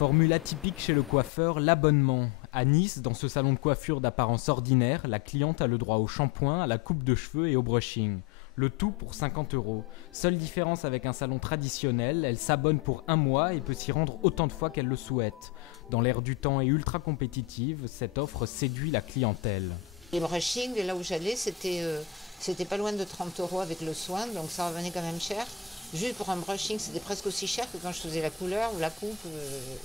Formule atypique chez le coiffeur, l'abonnement. À Nice, dans ce salon de coiffure d'apparence ordinaire, la cliente a le droit au shampoing, à la coupe de cheveux et au brushing. Le tout pour 50 €. Seule différence avec un salon traditionnel, elle s'abonne pour un mois et peut s'y rendre autant de fois qu'elle le souhaite. Dans l'air du temps et ultra compétitive, cette offre séduit la clientèle. Les brushings, là où j'allais, c'était pas loin de 30 € avec le soin, donc ça revenait quand même cher. Juste pour un brushing, c'était presque aussi cher que quand je faisais la couleur ou la coupe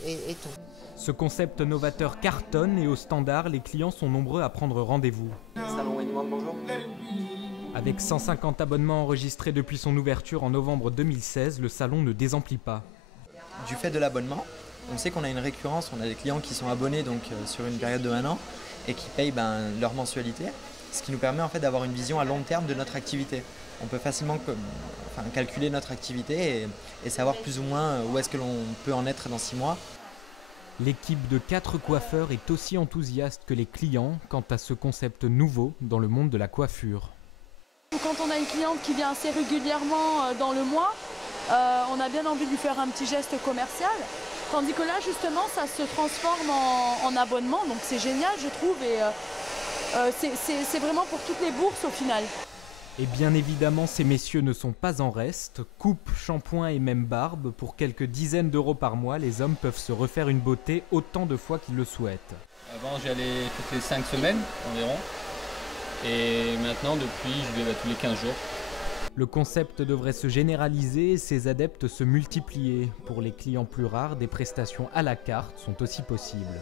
et tout. Ce concept novateur cartonne et au standard, les clients sont nombreux à prendre rendez-vous. Salon Wendyman, bonjour. Avec 150 abonnements enregistrés depuis son ouverture en novembre 2016, le salon ne désemplit pas. Du fait de l'abonnement, on sait qu'on a une récurrence, on a des clients qui sont abonnés sur une période de 1 an et qui payent leur mensualité, ce qui nous permet en fait d'avoir une vision à long terme de notre activité. On peut facilement calculer notre activité et savoir plus ou moins où est-ce que l'on peut en être dans 6 mois. L'équipe de 4 coiffeurs est aussi enthousiaste que les clients quant à ce concept nouveau dans le monde de la coiffure. Quand on a une cliente qui vient assez régulièrement dans le mois, on a bien envie de lui faire un petit geste commercial. Tandis que là, justement, ça se transforme en abonnement, donc c'est génial, je trouve, et c'est vraiment pour toutes les bourses au final. Et bien évidemment, ces messieurs ne sont pas en reste. Coupe, shampoing et même barbe, pour quelques dizaines d'euros par mois, les hommes peuvent se refaire une beauté autant de fois qu'ils le souhaitent. Avant, j'y allais toutes les 5 semaines environ. Et maintenant, depuis, je vais tous les 15 jours. Le concept devrait se généraliser et ses adeptes se multiplier. Pour les clients plus rares, des prestations à la carte sont aussi possibles.